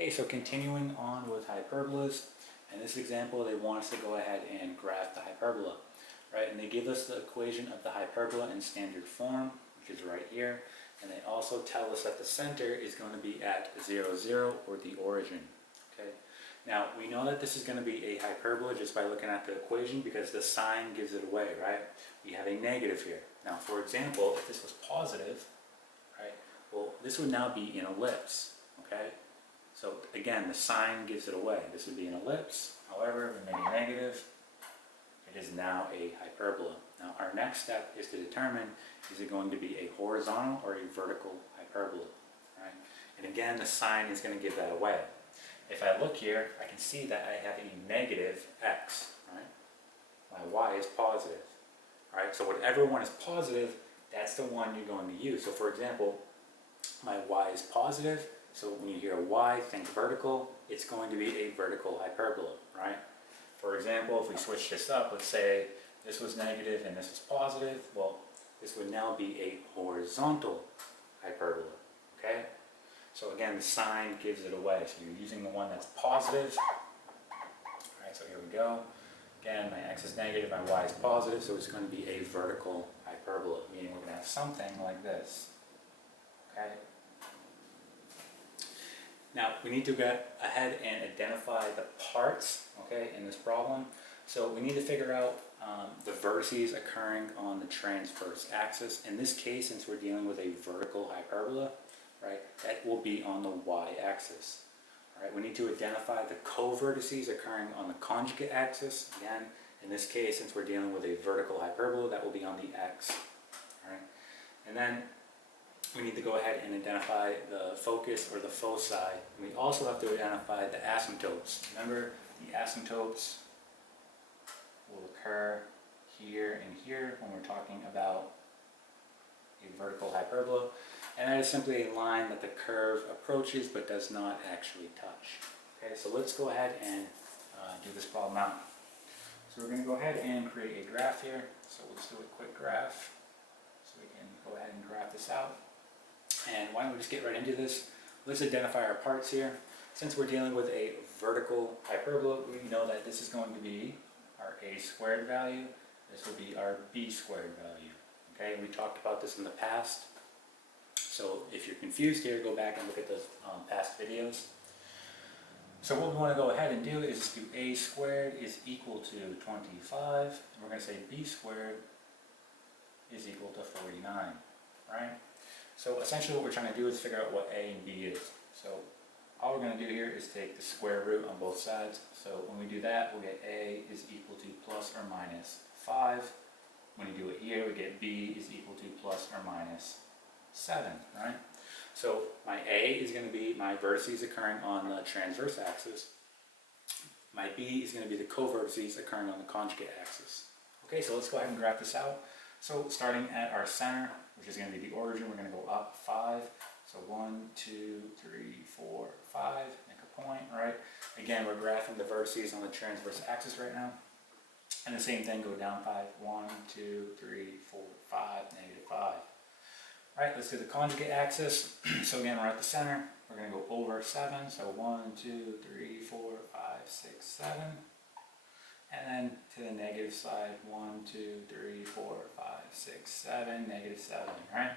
Okay, so continuing on with hyperbolas, in this example they want us to go ahead and graph the hyperbola, right? And they give us the equation of the hyperbola in standard form, which is right here, and they also tell us that the center is going to be at 0, 0, or the origin, okay? Now, we know that this is going to be a hyperbola just by looking at the equation because the sign gives it away, right? We have a negative here. Now, for example, if this was positive, right, well, this would now be an ellipse, okay? So again, the sign gives it away. This would be an ellipse. However, we made a negative. It is now a hyperbola. Now our next step is to determine, is it going to be a horizontal or a vertical hyperbola, right? And again, the sign is going to give that away. If I look here, I can see that I have a negative x, right? My y is positive, right? So whatever one is positive, that's the one you're going to use. So for example, my y is positive. So when you hear y, think vertical. It's going to be a vertical hyperbola, right? For example, if we switch this up, let's say this was negative and this was positive. Well, this would now be a horizontal hyperbola, okay? So again, the sign gives it away. So you're using the one that's positive. All right, so here we go. Again, my x is negative, my y is positive, so it's going to be a vertical hyperbola, meaning we're going to have something like this, okay? Now, we need to get ahead and identify the parts, okay, in this problem. So we need to figure out the vertices occurring on the transverse axis. In this case, since we're dealing with a vertical hyperbola, right, that will be on the y-axis. All right, we need to identify the co-vertices occurring on the conjugate axis. Again, in this case, since we're dealing with a vertical hyperbola, that will be on the x. All right, and then we need to go ahead and identify the focus or the foci. And we also have to identify the asymptotes. Remember, the asymptotes will occur here and here when we're talking about a vertical hyperbola. And that is simply a line that the curve approaches but does not actually touch. Okay, so let's go ahead and do this problem out. So we're going to go ahead and create a graph here. So we'll just do a quick graph so we can go ahead and graph this out. And why don't we just get right into this? Let's identify our parts here. Since we're dealing with a vertical hyperbola, we know that this is going to be our a squared value. This will be our b squared value. Okay, and we talked about this in the past. So if you're confused here, go back and look at those past videos. So what we want to go ahead and do is do a squared is equal to 25. And we're going to say b squared is equal to 49, right? So essentially what we're trying to do is figure out what a and b is. So all we're going to do here is take the square root on both sides. So when we do that, we'll get a is equal to plus or minus 5. When you do it here, we get b is equal to plus or minus 7, right? So my a is going to be my vertices occurring on the transverse axis. My b is going to be the co-vertices occurring on the conjugate axis. Okay, so let's go ahead and graph this out. So starting at our center, which is going to be the origin, we're going to go up 5. So 1, 2, 3, 4, 5, make a point, right? Again, we're graphing the vertices on the transverse axis right now. And the same thing, go down 5, 1, 2, 3, 4, 5, negative 5. All right, let's do the conjugate axis. So again, we're at the center. We're going to go over 7. So 1, 2, 3, 4, 5, 6, 7. And then to the negative side, 1, 2, 3, 4, 5, 6, 7, negative 7, right?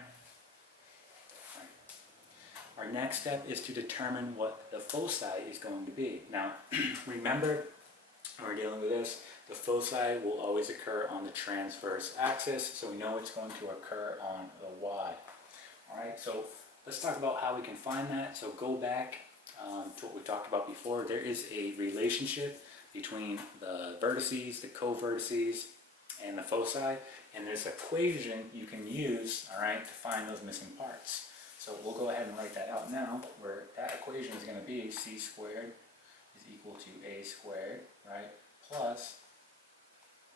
Our next step is to determine what the foci is going to be. Now, remember, when we're dealing with this, the foci will always occur on the transverse axis, so we know it's going to occur on the y. All right, so let's talk about how we can find that. So go back to what we talked about before. There is a relationship between the vertices, the co-vertices, and the foci, and there's an equation you can use, all right, to find those missing parts. So we'll go ahead and write that out now, where that equation is going to be c squared is equal to a squared, right, plus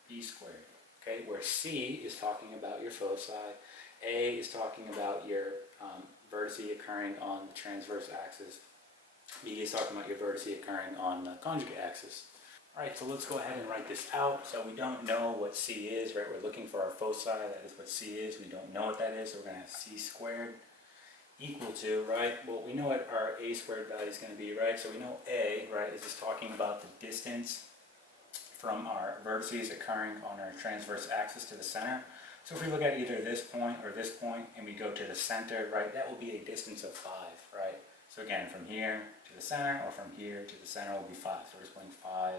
b squared, okay, where c is talking about your foci, a is talking about your vertice occurring on the transverse axis, b is talking about your vertice occurring on the conjugate axis. Alright, so let's go ahead and write this out. So we don't know what c is, right? We're looking for our foci, that is what c is. We don't know what that is, so we're going to have c squared equal to, right? Well, we know what our a squared value is going to be, right? So we know a, right, is just talking about the distance from our vertices occurring on our transverse axis to the center. So if we look at either this point or this point and we go to the center, right, that will be a distance of 5, right? So again, from here to the center or from here to the center will be 5. So we're just putting 5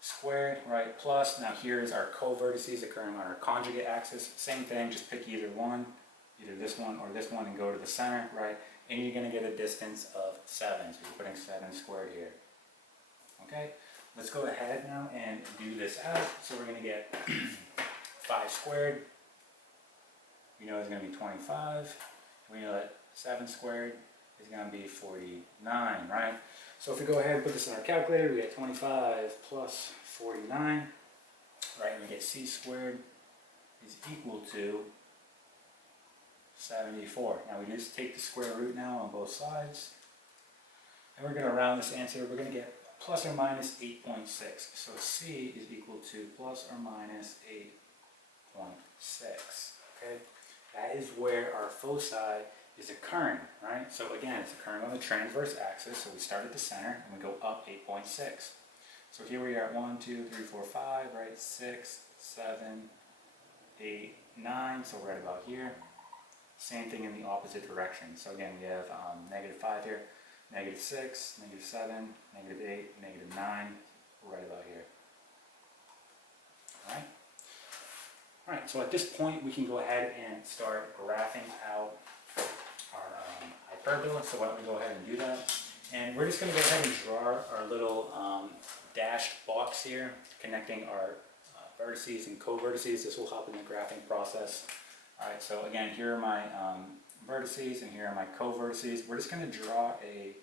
squared, right, plus, now here's our co-vertices occurring on our conjugate axis. Same thing, just pick either one, either this one or this one and go to the center, right? And you're going to get a distance of 7. So you're putting 7 squared here. Okay, let's go ahead now and do this out. So we're going to get 5 squared, we know it's going to be 25. We know that 7 squared is going to be 49, right? So if we go ahead and put this in our calculator, we get 25 plus 49, right? And we get c squared is equal to 74. Now we just take the square root now on both sides. And we're going to round this answer. We're going to get plus or minus 8.6. So c is equal to plus or minus 8.6. Okay? That is where our foci is occurring, right? So again, it's occurring on the transverse axis. So we start at the center and we go up 8.6. So here we are at 1, 2, 3, 4, 5, right? 6, 7, 8, 9. So right about here. Same thing in the opposite direction. So again, we have negative 5 here, negative 6, negative 7, negative 8, negative 9. Right about here. All right. All right, so at this point, we can go ahead and start graphing out our hyperbola. So why don't we go ahead and do that? And we're just going to go ahead and draw our little dashed box here, connecting our vertices and co-vertices. This will help in the graphing process. All right, so again, here are my vertices and here are my co-vertices. We're just going to draw a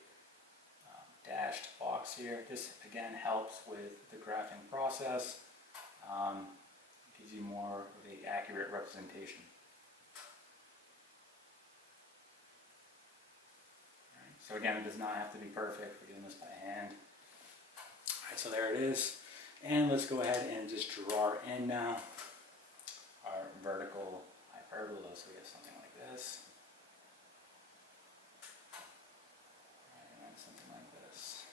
dashed box here. This, again, helps with the graphing process. Gives you more of an accurate representation. Right, so again, it does not have to be perfect. We're doing this by hand. Alright, so there it is. And let's go ahead and just draw in now our vertical hyperbola. So we have something like this. Right, and something like this.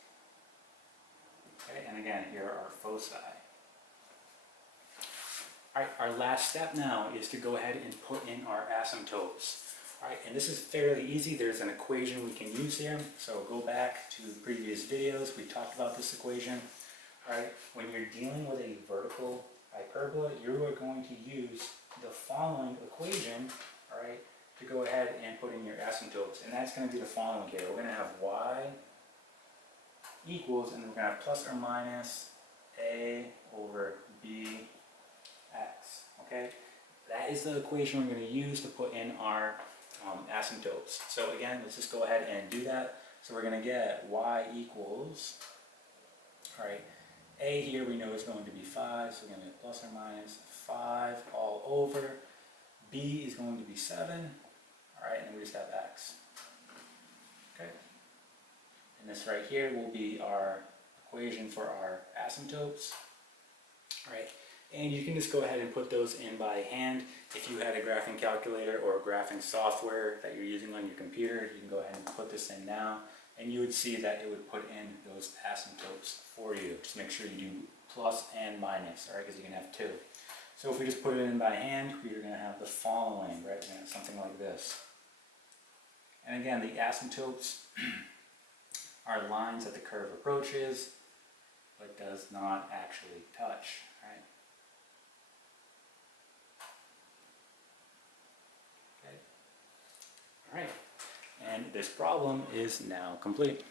Okay, and again, here are our foci. Alright, our last step now is to go ahead and put in our asymptotes. Alright, and this is fairly easy. There's an equation we can use here. So go back to previous videos. We talked about this equation. Alright, when you're dealing with a vertical hyperbola, you are going to use the following equation, alright, to go ahead and put in your asymptotes. And that's going to be the following here. We're going to have y equals, and we're going to have plus or minus a over b x, okay? That is the equation we're going to use to put in our asymptotes. So again, let's just go ahead and do that. So we're going to get y equals, all right, a here we know is going to be 5, so we're going to get plus or minus 5 all over. B is going to be 7, all right, and we just have x, okay? And this right here will be our equation for our asymptotes, all right? And you can just go ahead and put those in by hand. If you had a graphing calculator or graphing software that you're using on your computer, you can go ahead and put this in now, and you would see that it would put in those asymptotes for you. Just make sure you do plus and minus, all right, because you can have 2. So if we just put it in by hand, we're going to have the following, right? We're going to have something like this. And again, the asymptotes are lines that the curve approaches, but does not actually touch, right? Alright, and this problem is now complete.